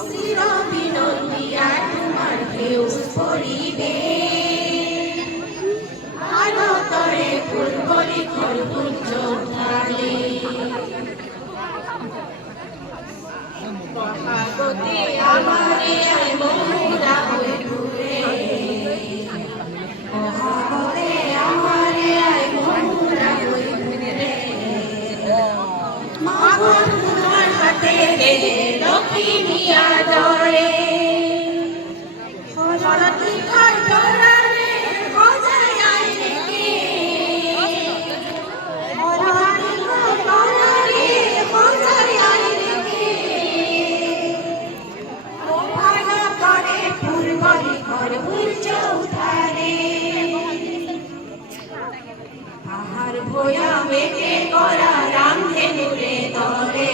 শ্রীরবিনন্দিয়া তোমার ঢেউ পড়িবে ভারতরে পূর্বরি খরগুঞ্জ ঢালে মহাগতে আমারে মহুরা হয়ে ঘুরে মহাগতে আমারে মহুরা হয়ে ঘুরে মাখন তোমার হাতে লক্ষ্মী আদরে হরতি খড়রে বজায় আইরে কে হরতি খড়রে বজায় আইরে কে ভাগা করে পূর্বরি ঘর উচ্চ উঠারে আহার ভয়া মেকে করা রাম ধেনুরে দরে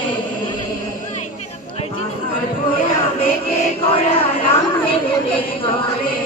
আহার ভয়া মেকে করা রাম ধেনুরে দরে